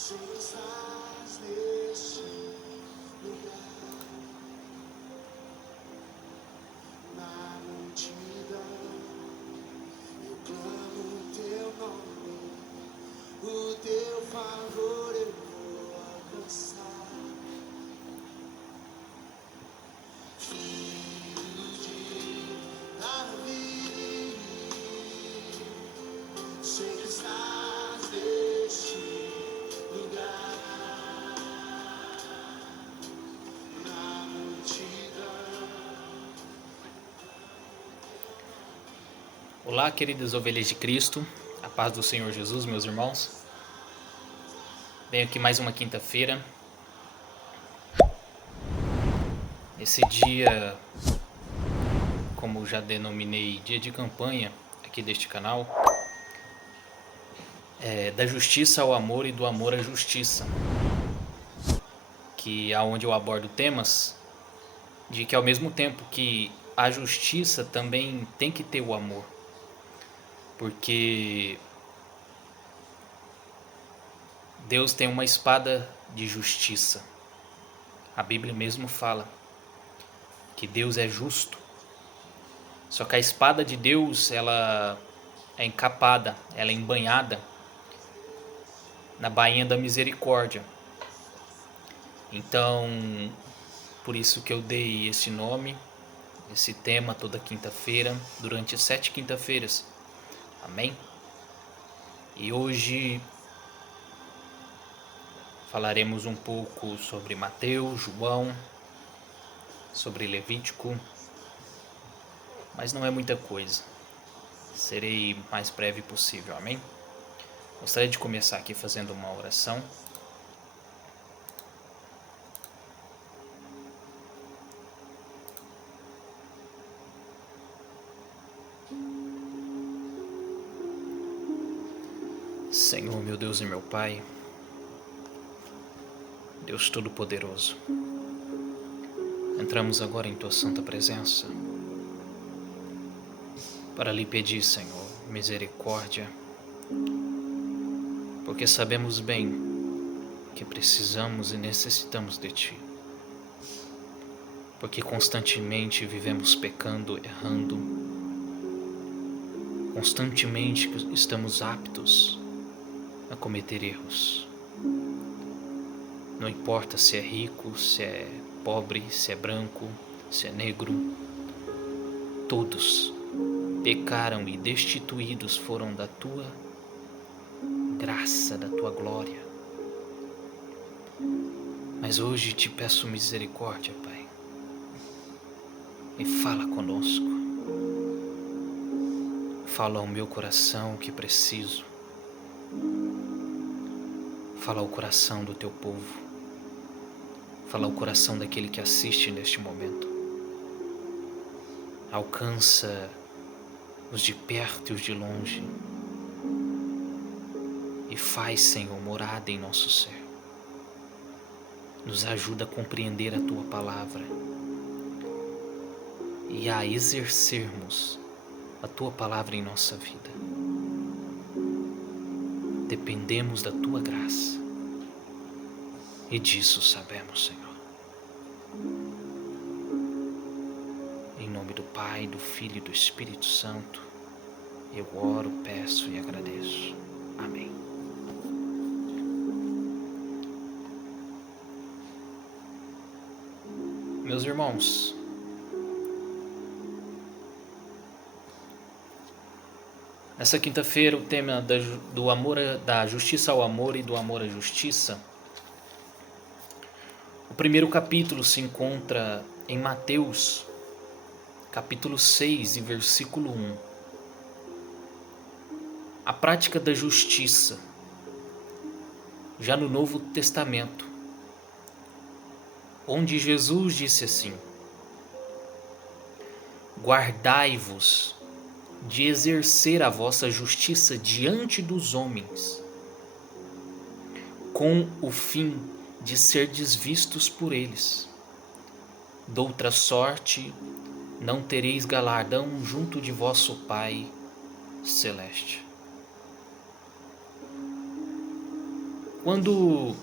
Sei que estás neste lugar, na multidão, eu clamo o teu nome, o teu favor eu vou alcançar. Filho de Davi, sei que estás neste lugar, na multidão. Olá, queridas ovelhas de Cristo, a paz do Senhor Jesus, meus irmãos. Venho aqui mais uma quinta-feira, esse dia, como já denominei, dia de campanha aqui deste canal, da justiça ao amor e do amor à justiça, que é onde eu abordo temas de que ao mesmo tempo que a justiça também tem que ter o amor, porque Deus tem uma espada de justiça. A Bíblia mesmo fala que Deus é justo. Só que a espada de Deus, ela é encapada, ela é embanhada na bainha da misericórdia. Então, por isso que eu dei esse nome, esse tema toda quinta-feira, durante 7 quinta-feiras. Amém? E hoje falaremos um pouco sobre Mateus, João, sobre Levítico, mas não é muita coisa. Serei o mais breve possível, amém? Gostaria de começar aqui fazendo uma oração. Senhor, meu Deus e meu Pai, Deus Todo-Poderoso, entramos agora em Tua santa presença para lhe pedir, Senhor, misericórdia, porque sabemos bem que precisamos e necessitamos de Ti, porque constantemente vivemos pecando, errando, constantemente estamos aptos a cometer erros. Não importa se é rico, se é pobre, se é branco, se é negro, todos pecaram e destituídos foram da Tua graça, da Tua glória. Mas hoje te peço misericórdia, Pai, e fala conosco. Fala ao meu coração que preciso. Fala ao coração do Teu povo. Fala ao coração daquele que assiste neste momento. Alcança os de perto e os de longe. E faz, Senhor, morada em nosso ser. Nos ajuda a compreender a Tua palavra e a exercermos a Tua palavra em nossa vida. Dependemos da Tua graça e disso sabemos, Senhor. Em nome do Pai, do Filho e do Espírito Santo, eu oro, peço e agradeço. Amém. Meus irmãos, nessa quinta-feira o tema do amor, da justiça ao amor e do amor à justiça. O primeiro capítulo se encontra em Mateus, capítulo 6 e versículo 1. A prática da justiça, já no Novo Testamento, onde Jesus disse assim: guardai-vos de exercer a vossa justiça diante dos homens, com o fim de serdes vistos por eles. Doutra sorte, não tereis galardão junto de vosso Pai celeste. Quando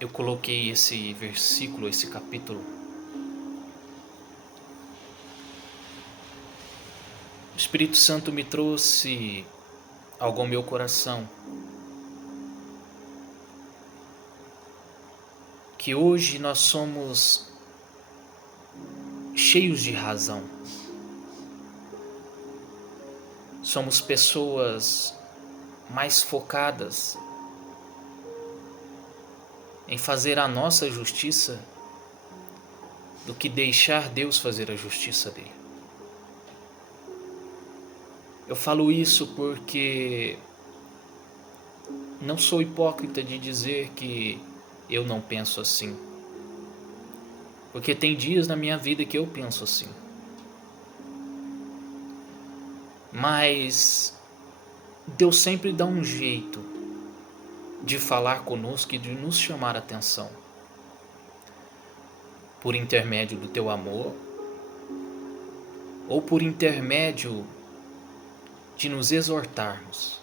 eu coloquei esse versículo, esse capítulo, o Espírito Santo me trouxe algo ao meu coração, que hoje nós somos cheios de razão. Somos pessoas mais focadas em fazer a nossa justiça do que deixar Deus fazer a justiça dele. Eu falo isso porque não sou hipócrita de dizer que eu não penso assim. Porque tem dias na minha vida que eu penso assim. Mas Deus sempre dá um jeito de falar conosco e de nos chamar a atenção. Por intermédio do teu amor, ou por intermédio de nos exortarmos,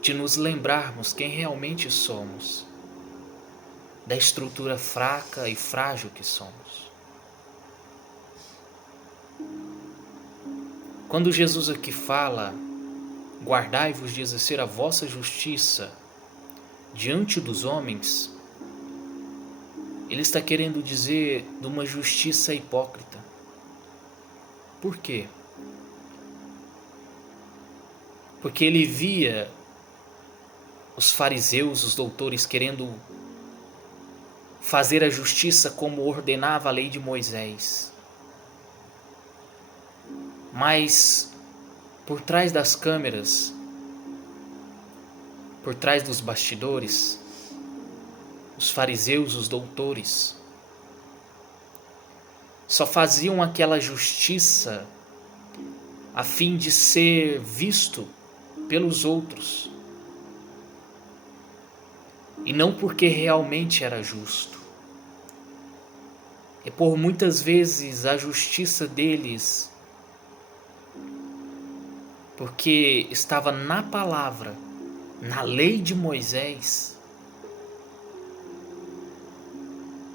de nos lembrarmos quem realmente somos, da estrutura fraca e frágil que somos. Quando Jesus aqui fala, guardai-vos de exercer a vossa justiça diante dos homens, ele está querendo dizer de uma justiça hipócrita. Por quê? Porque ele via os fariseus, os doutores, querendo fazer a justiça como ordenava a lei de Moisés. Mas por trás das câmeras, por trás dos bastidores, os fariseus, os doutores, só faziam aquela justiça a fim de ser visto pelos outros, e não porque realmente era justo. E por muitas vezes a justiça deles, porque estava na palavra, na lei de Moisés,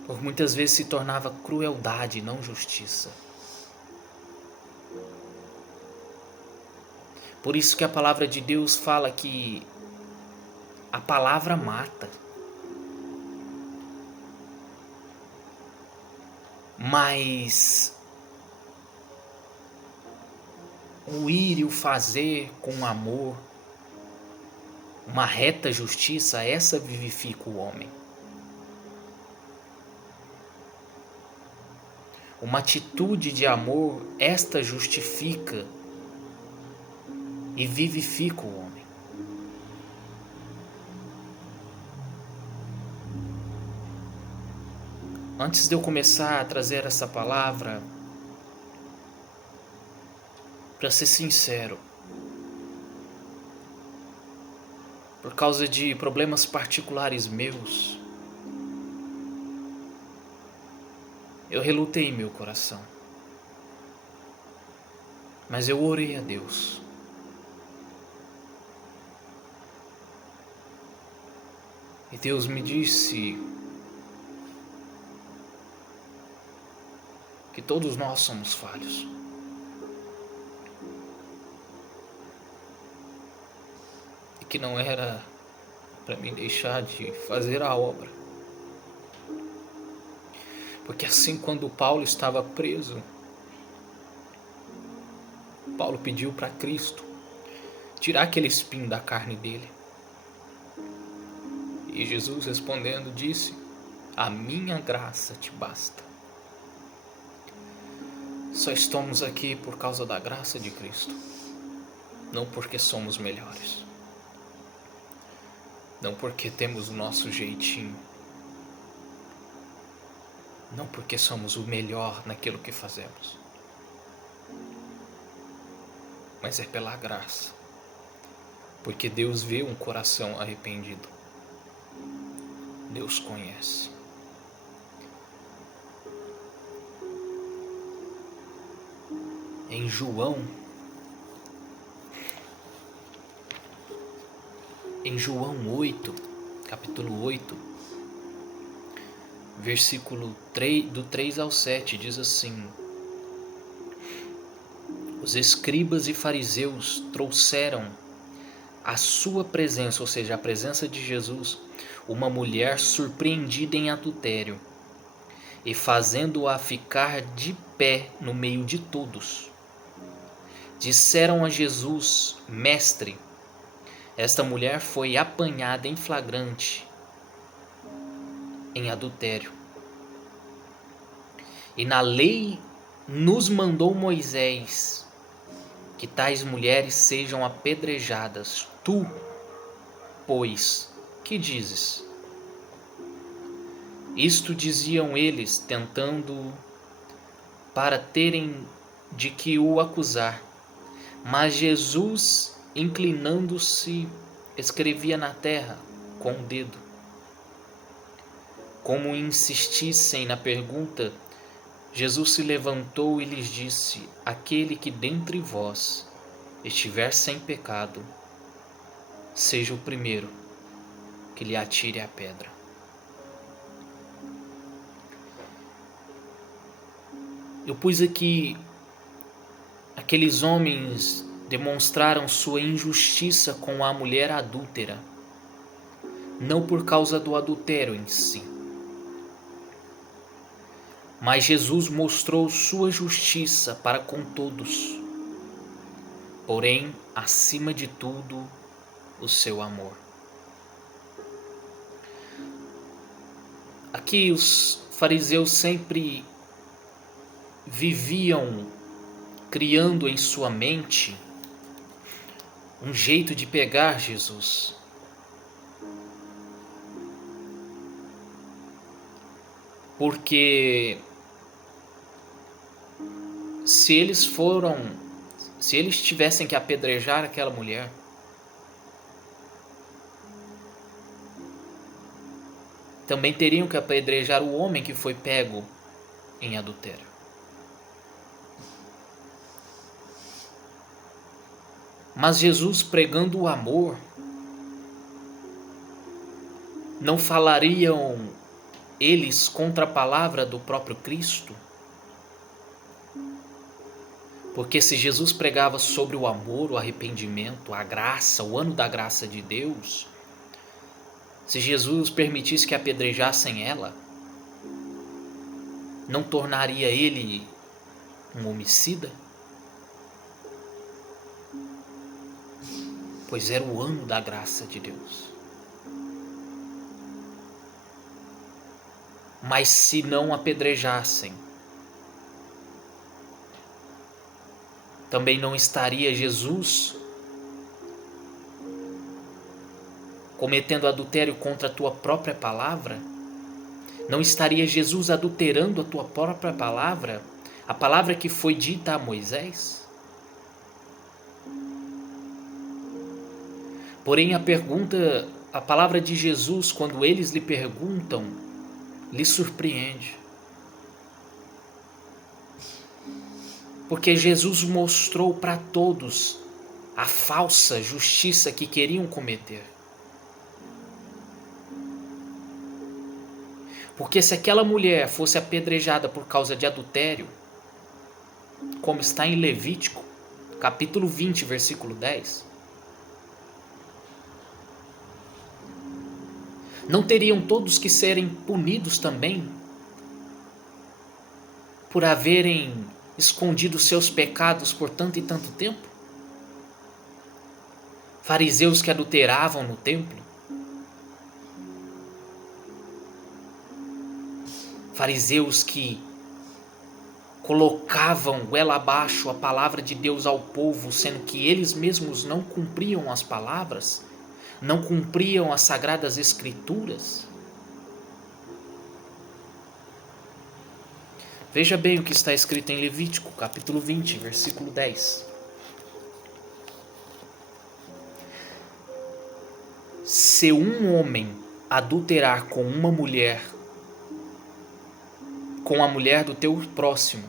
por muitas vezes se tornava crueldade, não justiça. Por isso que a palavra de Deus fala que a palavra mata. Mas o ir e o fazer com amor, uma reta justiça, essa vivifica o homem. Uma atitude de amor, esta justifica e vivifica o homem. Antes de eu começar a trazer essa palavra, para ser sincero, por causa de problemas particulares meus, eu relutei em meu coração. Mas eu orei a Deus. E Deus me disse que todos nós somos falhos. E que não era para mim deixar de fazer a obra. Porque assim, quando Paulo estava preso, Paulo pediu para Cristo tirar aquele espinho da carne dele. E Jesus respondendo disse: a minha graça te basta. Só estamos aqui por causa da graça de Cristo, não porque somos melhores, não porque temos o nosso jeitinho, não porque somos o melhor naquilo que fazemos, mas é pela graça, porque Deus vê um coração arrependido. Deus conhece. Em João, em João 8, capítulo 8, versículo 3, do 3 ao 7, diz assim: os escribas e fariseus trouxeram à sua presença, ou seja, a presença de Jesus, uma mulher surpreendida em adultério, e fazendo-a ficar de pé no meio de todos, disseram a Jesus: Mestre, esta mulher foi apanhada em flagrante em adultério. E na lei nos mandou Moisés que tais mulheres sejam apedrejadas. Tu, pois, que dizes? Isto diziam eles, tentando para terem de que o acusar. Mas Jesus, inclinando-se, escrevia na terra com o dedo. Como insistissem na pergunta, Jesus se levantou e lhes disse: aquele que dentre vós estiver sem pecado, seja o primeiro que lhe atire a pedra. Eu pus aqui: aqueles homens demonstraram sua injustiça com a mulher adúltera, não por causa do adultério em si, mas Jesus mostrou sua justiça para com todos, porém, acima de tudo, o seu amor. Aqui os fariseus sempre viviam criando em sua mente um jeito de pegar Jesus. Porque se eles tivessem que apedrejar aquela mulher, também teriam que apedrejar o homem que foi pego em adultério. Mas Jesus, pregando o amor, não falariam eles contra a palavra do próprio Cristo? Porque se Jesus pregava sobre o amor, o arrependimento, a graça, o ano da graça de Deus, se Jesus permitisse que apedrejassem ela, não tornaria ele um homicida? Pois era o ano da graça de Deus. Mas se não apedrejassem, também não estaria Jesus cometendo adultério contra a tua própria palavra? Não estaria Jesus adulterando a tua própria palavra, a palavra que foi dita a Moisés? Porém, a palavra de Jesus, quando eles lhe perguntam, lhe surpreende. Porque Jesus mostrou para todos a falsa justiça que queriam cometer. Porque se aquela mulher fosse apedrejada por causa de adultério, como está em Levítico, capítulo 20, versículo 10, não teriam todos que serem punidos também por haverem escondido seus pecados por tanto e tanto tempo? Fariseus que adulteravam no templo, fariseus que colocavam goela abaixo a palavra de Deus ao povo, sendo que eles mesmos não cumpriam as palavras, não cumpriam as sagradas escrituras. Veja bem o que está escrito em Levítico, capítulo 20, versículo 10. Se um homem adulterar com uma mulher, com a mulher do teu próximo,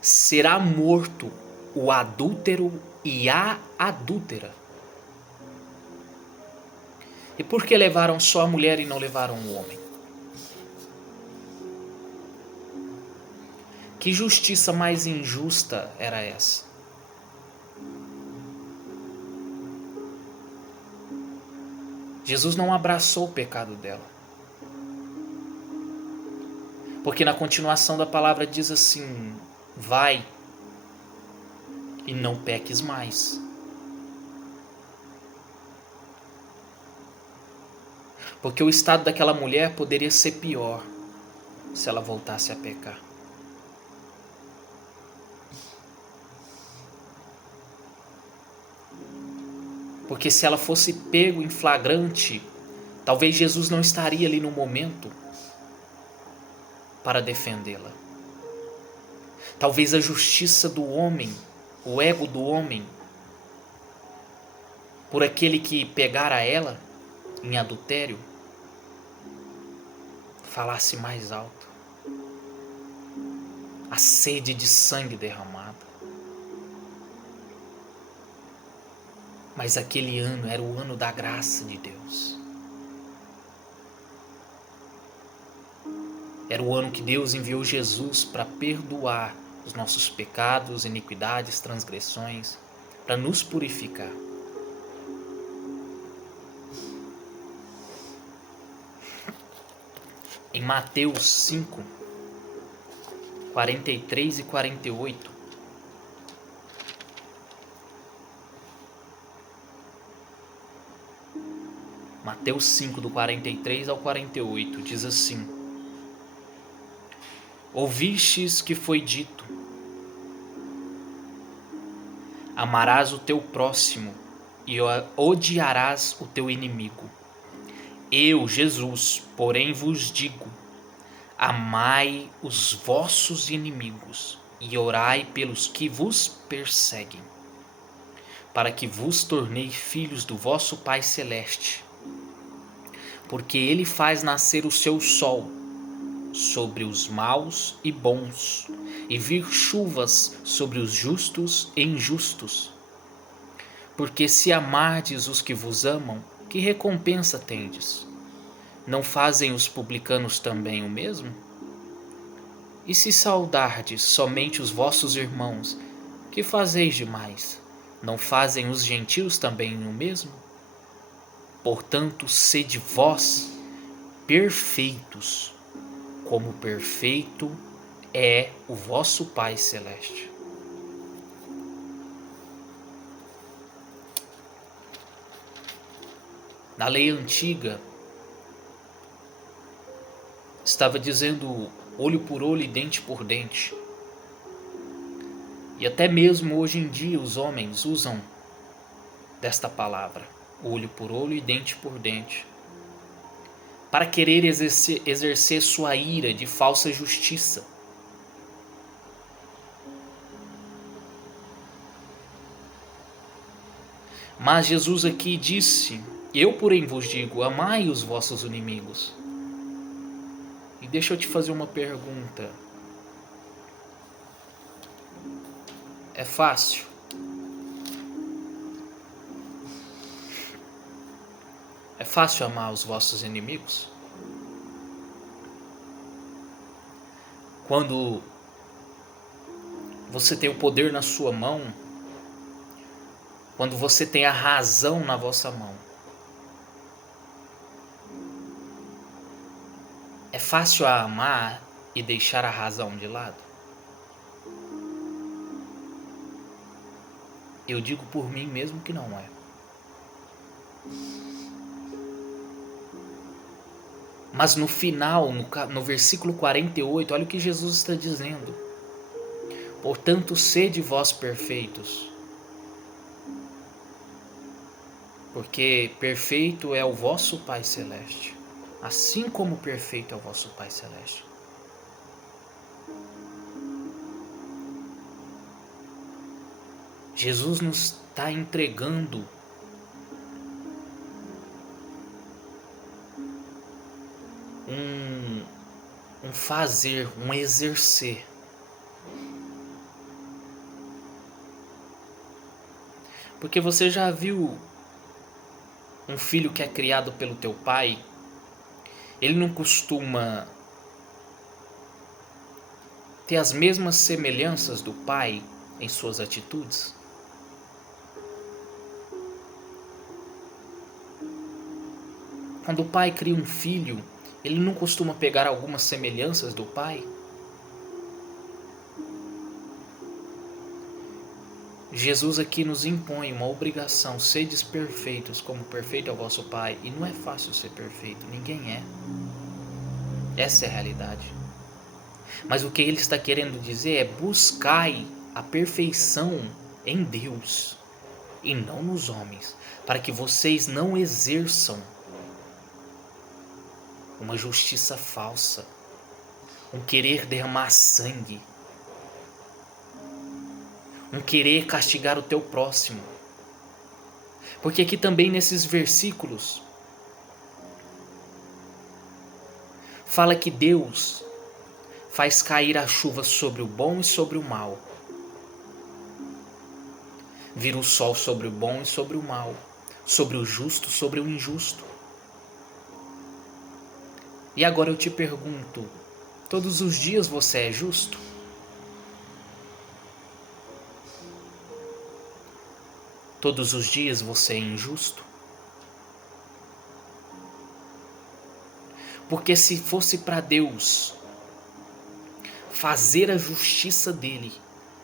será morto o adúltero e a adúltera. E por que levaram só a mulher e não levaram o homem? Que justiça mais injusta era essa? Jesus não abraçou o pecado dela. Porque na continuação da palavra diz assim: vai e não peques mais. Porque o estado daquela mulher poderia ser pior se ela voltasse a pecar. Porque se ela fosse pego em flagrante, talvez Jesus não estaria ali no momento para defendê-la. Talvez a justiça do homem, o ego do homem, por aquele que pegara ela em adultério, falasse mais alto. A sede de sangue derramada. Mas aquele ano era o ano da graça de Deus. Era o ano que Deus enviou Jesus para perdoar os nossos pecados, iniquidades, transgressões, para nos purificar. Em Mateus 5, 43 e 48, Mateus 5, do 43 ao 48, diz assim: ouvistes que foi dito: amarás o teu próximo e odiarás o teu inimigo. Eu, Jesus, porém vos digo: amai os vossos inimigos e orai pelos que vos perseguem, para que vos tornei filhos do vosso Pai Celeste. Porque ele faz nascer o seu sol sobre os maus e bons, e vir chuvas sobre os justos e injustos. Porque se amardes os que vos amam, que recompensa tendes? Não fazem os publicanos também o mesmo? E se saudardes somente os vossos irmãos, que fazeis demais? Não fazem os gentios também o mesmo? Portanto, sede vós perfeitos, como perfeito é o vosso Pai Celeste. Na lei antiga, estava dizendo olho por olho e dente por dente. E até mesmo hoje em dia os homens usam desta palavra, olho por olho e dente por dente, para querer exercer sua ira de falsa justiça. Mas Jesus aqui disse: eu, porém, vos digo, amai os vossos inimigos. E deixa eu te fazer uma pergunta. É fácil? É fácil amar os vossos inimigos? Quando você tem o poder na sua mão, quando você tem a razão na vossa mão, é fácil amar e deixar a razão de lado? Eu digo por mim mesmo que não é. Mas no final, no versículo 48, olha o que Jesus está dizendo: portanto, sede vós perfeitos, porque perfeito é o vosso Pai Celeste, assim como perfeito é o vosso Pai Celeste. Jesus nos está entregando um fazer, um exercer. Porque você já viu um filho que é criado pelo teu pai, ele não costuma ter as mesmas semelhanças do pai em suas atitudes? Quando o pai cria um filho, ele não costuma pegar algumas semelhanças do pai? Jesus aqui nos impõe uma obrigação: sedes perfeitos como perfeito é o vosso Pai. E não é fácil ser perfeito, ninguém é. Essa é a realidade. Mas o que ele está querendo dizer é: buscai a perfeição em Deus e não nos homens, para que vocês não exerçam uma justiça falsa, um querer derramar sangue, um querer castigar o teu próximo. Porque aqui também nesses versículos fala que Deus faz cair a chuva sobre o bom e sobre o mal. Vira o sol sobre o bom e sobre o mal, sobre o justo, sobre o injusto. E agora eu te pergunto, todos os dias você é justo? Todos os dias você é injusto? Porque se fosse para Deus fazer a justiça dele,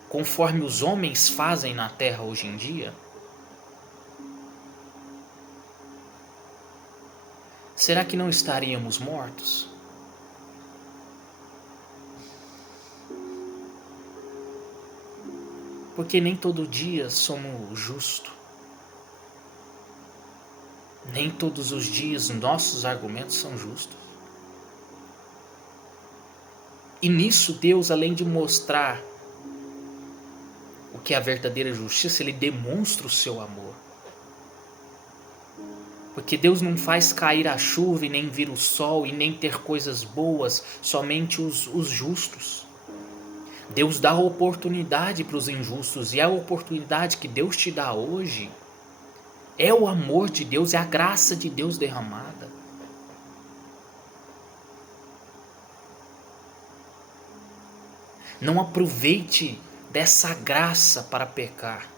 conforme os homens fazem na terra hoje em dia, será que não estaríamos mortos? Porque nem todo dia somos justos. Nem todos os dias nossos argumentos são justos. E nisso Deus, além de mostrar o que é a verdadeira justiça, Ele demonstra o seu amor. Porque Deus não faz cair a chuva e nem vir o sol e nem ter coisas boas, somente os justos. Deus dá oportunidade para os injustos, e a oportunidade que Deus te dá hoje é o amor de Deus, é a graça de Deus derramada. Não aproveite dessa graça para pecar,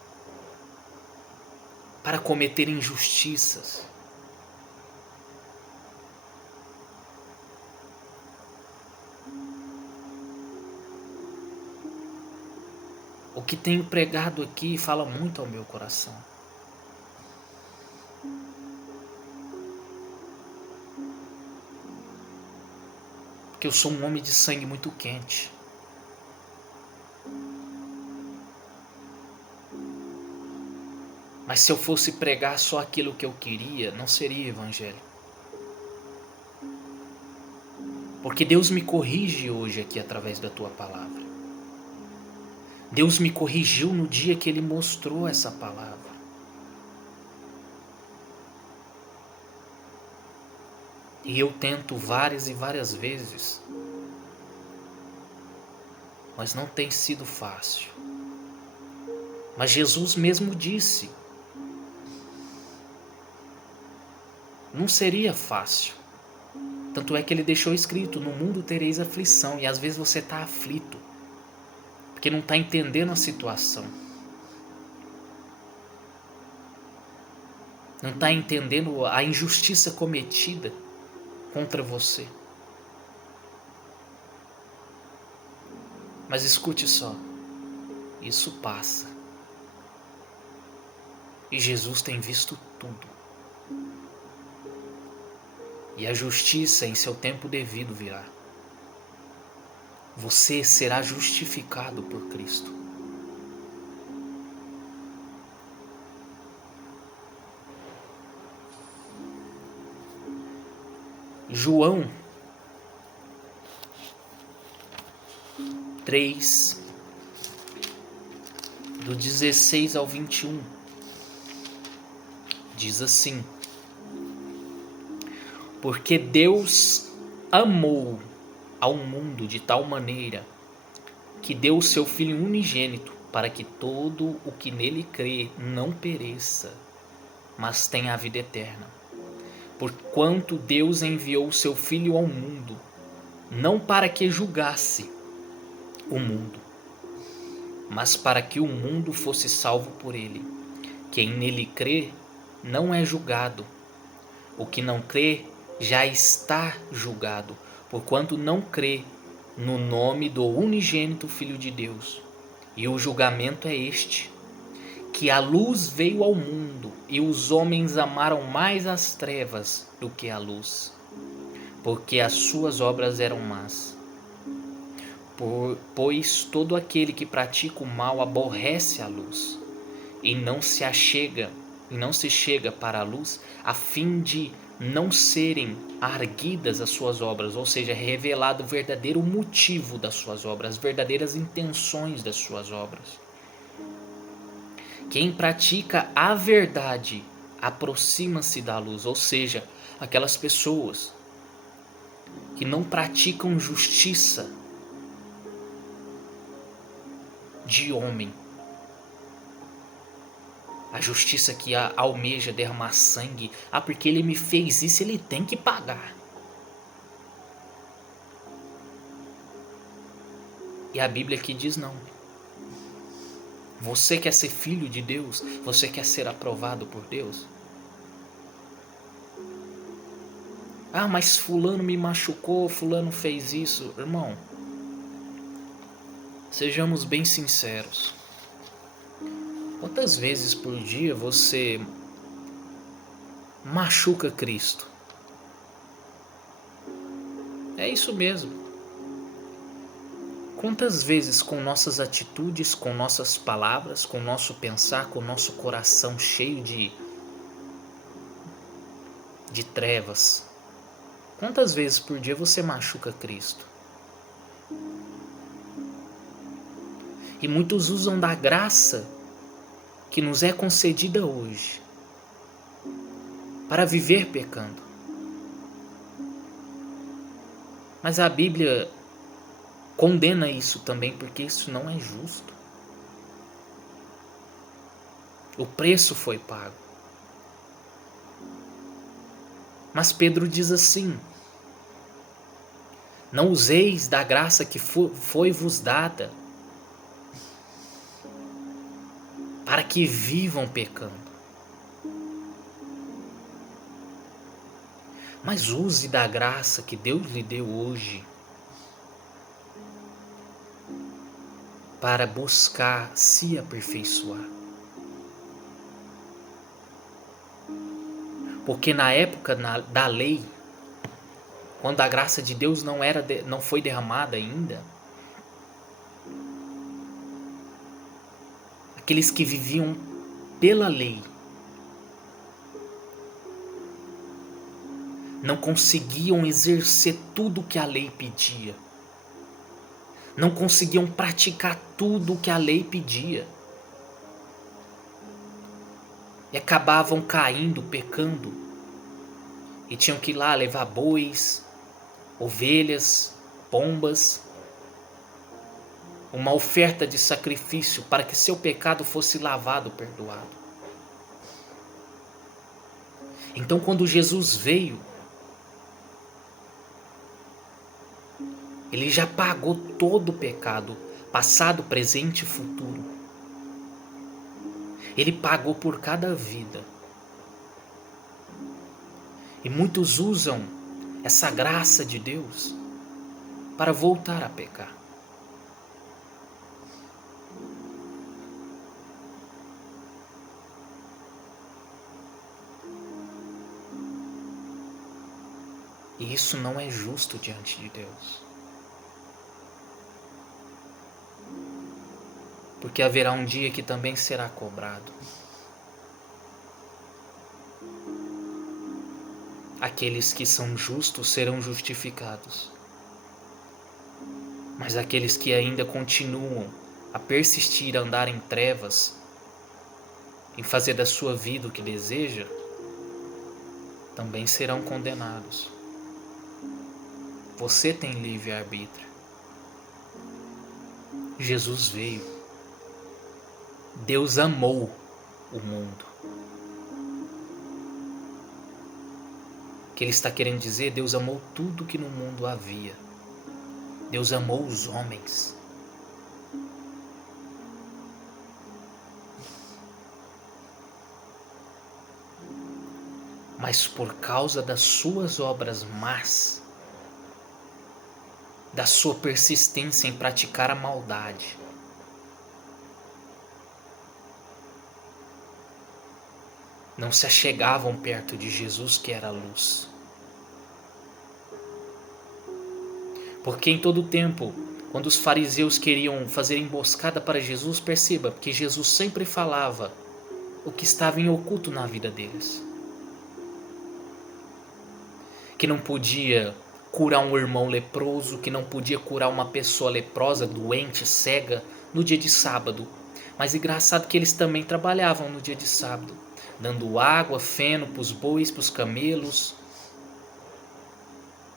para cometer injustiças. O que tenho pregado aqui fala muito ao meu coração. Porque eu sou um homem de sangue muito quente. Mas se eu fosse pregar só aquilo que eu queria, não seria evangelho. Porque Deus me corrige hoje aqui através da tua palavra. Deus me corrigiu no dia que Ele mostrou essa palavra. E eu tento várias e várias vezes, mas não tem sido fácil. Mas Jesus mesmo disse, não seria fácil. Tanto é que Ele deixou escrito, no mundo tereis aflição, e às vezes você está aflito, porque não está entendendo a situação. Não está entendendo a injustiça cometida contra você. Mas escute só, isso passa. E Jesus tem visto tudo. E a justiça em seu tempo devido virá. Você será justificado por Cristo. João 3, do 16 ao 21, diz assim: porque Deus amou ao mundo de tal maneira que deu o seu Filho unigênito, para que todo o que nele crê não pereça, mas tenha a vida eterna. Porquanto Deus enviou o seu Filho ao mundo, não para que julgasse o mundo, mas para que o mundo fosse salvo por ele. Quem nele crê não é julgado. O que não crê já está julgado, porquanto não crê no nome do unigênito Filho de Deus. E o julgamento é este: que a luz veio ao mundo, e os homens amaram mais as trevas do que a luz, porque as suas obras eram más. Pois todo aquele que pratica o mal aborrece a luz, e não se chega para a luz, a fim de não serem arguidas as suas obras, ou seja, revelado o verdadeiro motivo das suas obras, as verdadeiras intenções das suas obras. Quem pratica a verdade aproxima-se da luz, ou seja, aquelas pessoas que não praticam justiça de homem, a justiça que almeja derramar sangue. Porque ele me fez isso, ele tem que pagar. E a Bíblia aqui diz não. Você quer ser filho de Deus? Você quer ser aprovado por Deus? Mas fulano me machucou, fulano fez isso. Irmão, sejamos bem sinceros. Quantas vezes por dia você machuca Cristo? É isso mesmo. Quantas vezes com nossas atitudes, com nossas palavras, com nosso pensar, com nosso coração cheio de trevas, quantas vezes por dia você machuca Cristo? E muitos usam da graça que nos é concedida hoje para viver pecando. Mas a Bíblia condena isso também, porque isso não é justo. O preço foi pago. Mas Pedro diz assim: não useis da graça que foi-vos dada para que vivam pecando. Mas use da graça que Deus lhe deu hoje para buscar se aperfeiçoar. Porque na época da lei, quando a graça de Deus não foi derramada ainda, aqueles que viviam pela lei não conseguiam exercer tudo o que a lei pedia. Não conseguiam praticar tudo o que a lei pedia. E acabavam caindo, pecando. E tinham que ir lá levar bois, ovelhas, pombas, uma oferta de sacrifício para que seu pecado fosse lavado, perdoado. Então, quando Jesus veio, ele já pagou todo o pecado, passado, presente e futuro. Ele pagou por cada vida. E muitos usam essa graça de Deus para voltar a pecar. E isso não é justo diante de Deus. Porque haverá um dia que também será cobrado. Aqueles que são justos serão justificados. Mas aqueles que ainda continuam a persistir, a andar em trevas, em fazer da sua vida o que deseja, também serão condenados. Você tem livre-arbítrio. Jesus veio. Deus amou o mundo. que ele está querendo dizer, Deus amou tudo que no mundo havia. Deus amou os homens. Mas por causa das suas obras más, da sua persistência em praticar a maldade, não se achegavam perto de Jesus, que era a luz. Porque em todo tempo, quando os fariseus queriam fazer emboscada para Jesus, perceba que Jesus sempre falava o que estava em oculto na vida deles. Que não podia curar um irmão leproso, que não podia curar uma pessoa leprosa, doente, cega, no dia de sábado. Mas engraçado que eles também trabalhavam no dia de sábado, dando água, feno para os bois, para os camelos.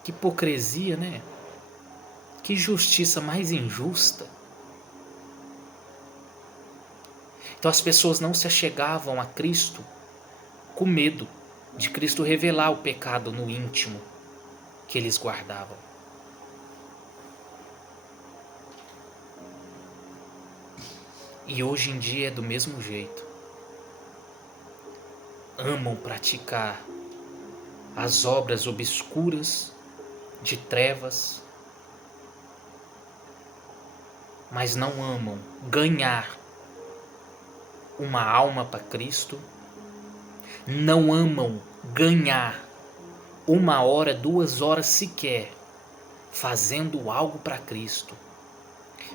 Que hipocrisia, né? Que justiça mais injusta. Então as pessoas não se achegavam a Cristo com medo de Cristo revelar o pecado no íntimo que eles guardavam. E hoje em dia é do mesmo jeito. Amam praticar as obras obscuras de trevas, mas não amam ganhar uma alma para Cristo, não amam ganhar 1 hora, 2 horas sequer fazendo algo para Cristo,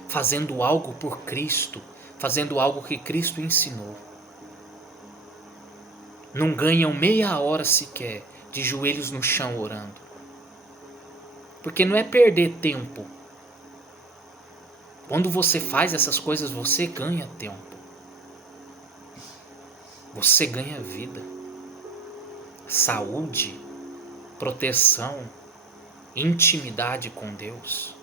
fazendo algo por Cristo, fazendo algo que Cristo ensinou. Não ganham meia hora sequer de joelhos no chão orando. Porque não é perder tempo. Quando você faz essas coisas, você ganha tempo. Você ganha vida, saúde, proteção, intimidade com Deus.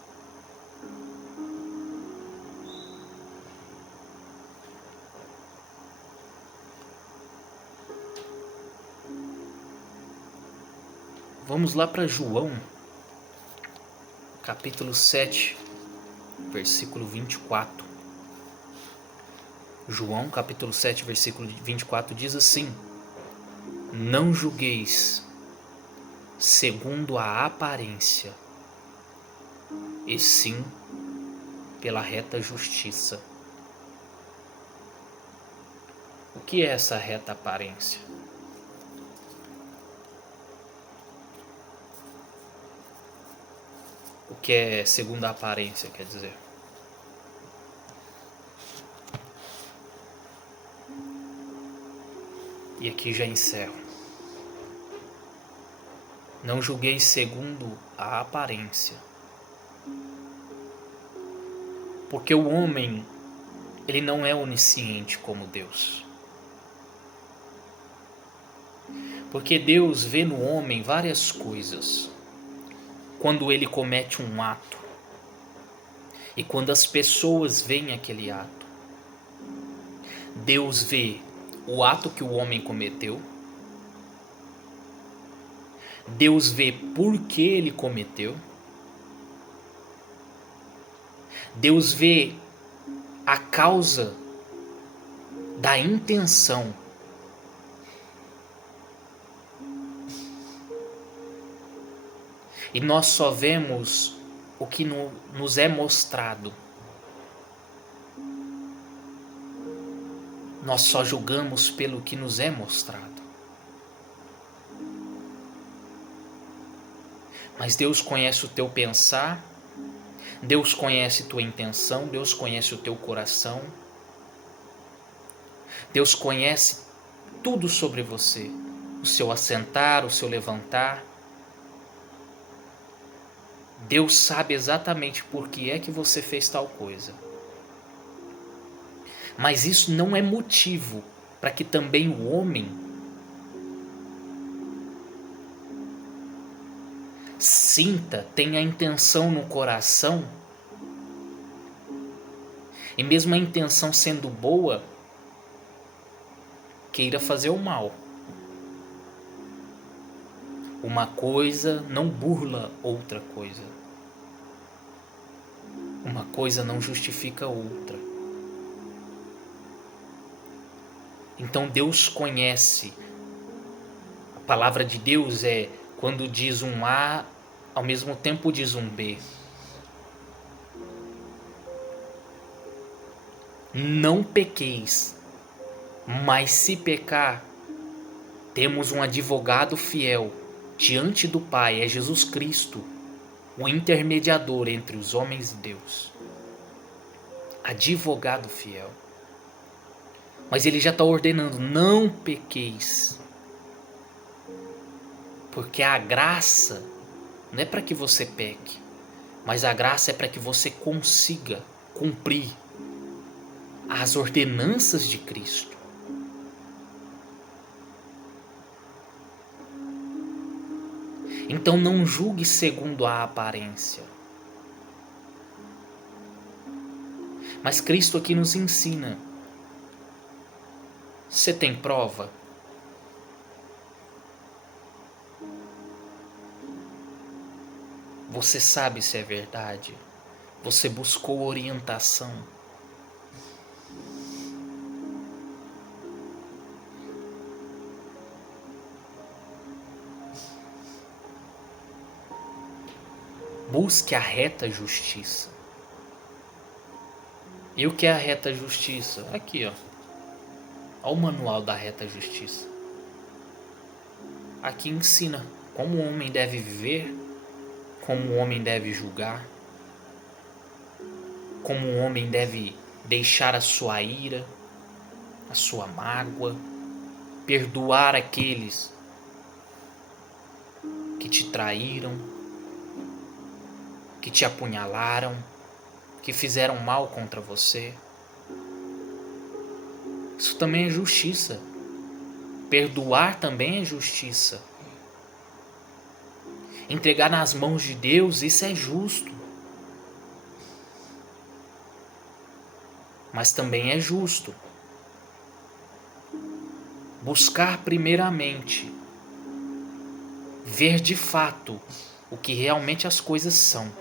Vamos lá para João, capítulo 7, versículo 24. João, capítulo 7, versículo 24 diz assim: não julgueis segundo a aparência, e sim pela reta justiça. O que é essa reta aparência? O que é segundo a aparência, quer dizer? E aqui já encerro. Não julgueis segundo a aparência. Porque o homem, ele não é onisciente como Deus. Porque Deus vê no homem várias coisas. Quando ele comete um ato. E quando as pessoas veem aquele ato. Deus vê o ato que o homem cometeu. Deus vê por que ele cometeu. Deus vê a causa da intenção. E nós só vemos o que nos é mostrado. Nós só julgamos pelo que nos é mostrado. Mas Deus conhece o teu pensar, Deus conhece tua intenção, Deus conhece o teu coração. Deus conhece tudo sobre você, o seu assentar, o seu levantar. Deus sabe exatamente por que é que você fez tal coisa. Mas isso não é motivo para que também o homem sinta, tenha a intenção no coração, e mesmo a intenção sendo boa, queira fazer o mal. Uma coisa não burla outra coisa. Uma coisa não justifica outra. Então Deus conhece. A palavra de Deus é quando diz um A, ao mesmo tempo diz um B. Não pequeis, mas se pecar, temos um advogado fiel diante do Pai, é Jesus Cristo, o intermediador entre os homens e Deus. Advogado fiel. Mas ele já está ordenando, não pequeis. Porque a graça não é para que você peque, mas a graça é para que você consiga cumprir as ordenanças de Cristo. Então não julgue segundo a aparência. Mas Cristo aqui nos ensina. Você tem prova? Você sabe se é verdade? Você buscou orientação? Busque a reta justiça. E o que é a reta justiça? Aqui, ó. Olha o manual da reta justiça. Aqui ensina como o homem deve viver, como o homem deve julgar, como o homem deve deixar a sua ira, a sua mágoa, perdoar aqueles que te traíram, que te apunhalaram, que fizeram mal contra você. Isso também é justiça. Perdoar também é justiça. Entregar nas mãos de Deus, isso é justo. Mas também é justo buscar primeiramente ver de fato o que realmente as coisas são.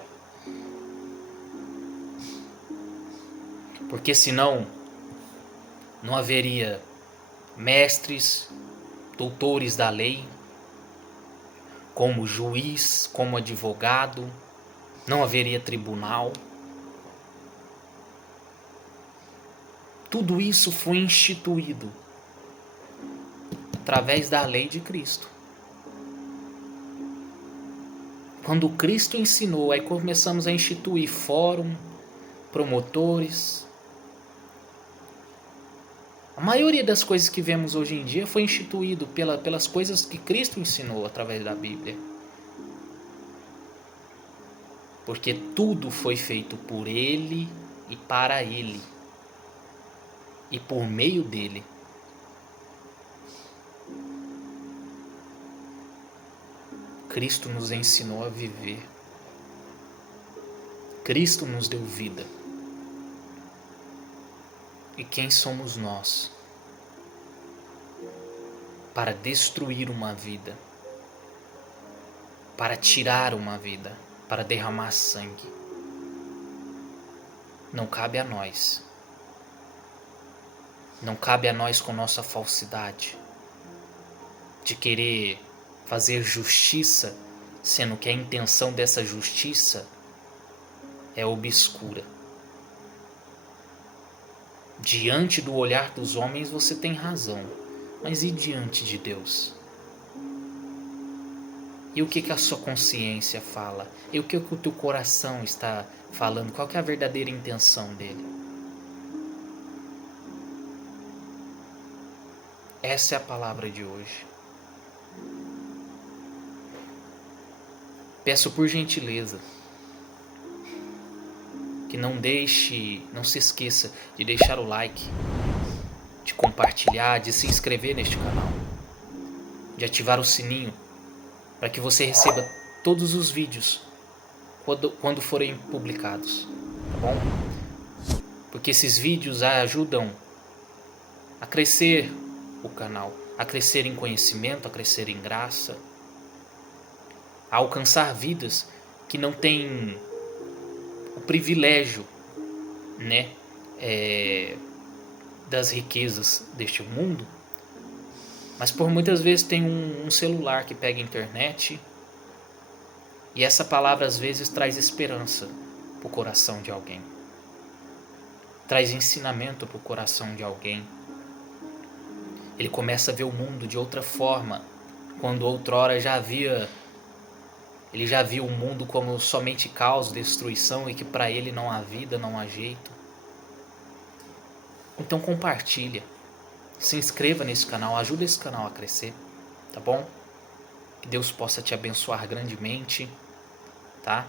Porque senão não haveria mestres, doutores da lei, como juiz, como advogado, não haveria tribunal. Tudo isso foi instituído através da lei de Cristo. Quando Cristo ensinou, aí começamos a instituir fórum, promotores. A maioria das coisas que vemos hoje em dia foi instituído pelas coisas que Cristo ensinou através da Bíblia. Porque tudo foi feito por Ele e para Ele. E por meio dele. Cristo nos ensinou a viver. Cristo nos deu vida. E quem somos nós para destruir uma vida, para tirar uma vida, para derramar sangue? Não cabe a nós. Não cabe a nós com nossa falsidade de querer fazer justiça, sendo que a intenção dessa justiça é obscura. Diante do olhar dos homens você tem razão, mas e diante de Deus? E o que a sua consciência fala? E o que o teu coração está falando? Qual que é a verdadeira intenção dele? Essa é a palavra de hoje. Peço por gentileza que não se esqueça de deixar o like, de compartilhar, de se inscrever neste canal, de ativar o sininho para que você receba todos os vídeos quando forem publicados, tá bom? Porque esses vídeos ajudam a crescer o canal, a crescer em conhecimento, a crescer em graça. a alcançar vidas que não têm o privilégio, né, das riquezas deste mundo, mas por muitas vezes tem um celular que pega a internet, e essa palavra às vezes traz esperança para o coração de alguém, traz ensinamento para o coração de alguém. Ele começa a ver o mundo de outra forma, quando outrora ele já viu o mundo como somente caos, destruição, e que para ele não há vida, não há jeito. Então compartilha, se inscreva nesse canal, ajuda esse canal a crescer, tá bom? Que Deus possa te abençoar grandemente, tá?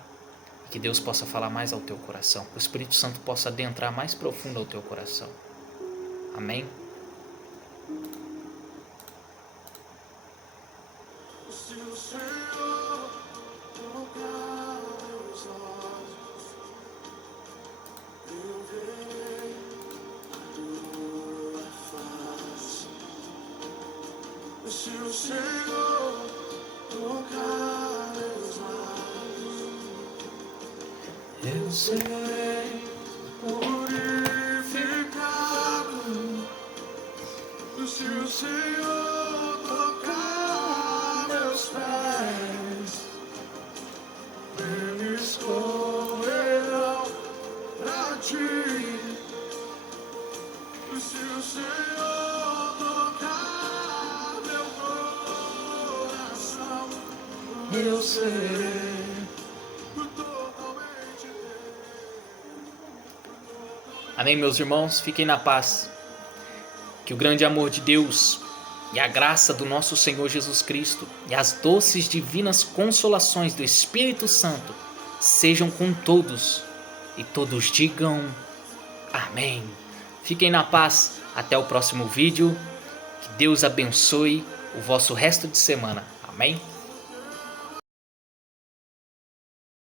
E que Deus possa falar mais ao teu coração, que o Espírito Santo possa adentrar mais profundo ao teu coração. Amém? Se o Senhor tocar meus olhos, eu verei a tua face. Se o Senhor tocar meus lábios, eu serei purificado. Se o Senhor tocar meus pés, eles correrão pra ti. Se o Senhor tocar meu coração, eu serei totalmente teu. Amém, meus irmãos? Fiquem na paz. Que o grande amor de Deus e a graça do nosso Senhor Jesus Cristo e as doces divinas consolações do Espírito Santo sejam com todos, e todos digam amém. Fiquem na paz. Até o próximo vídeo. Que Deus abençoe o vosso resto de semana. Amém?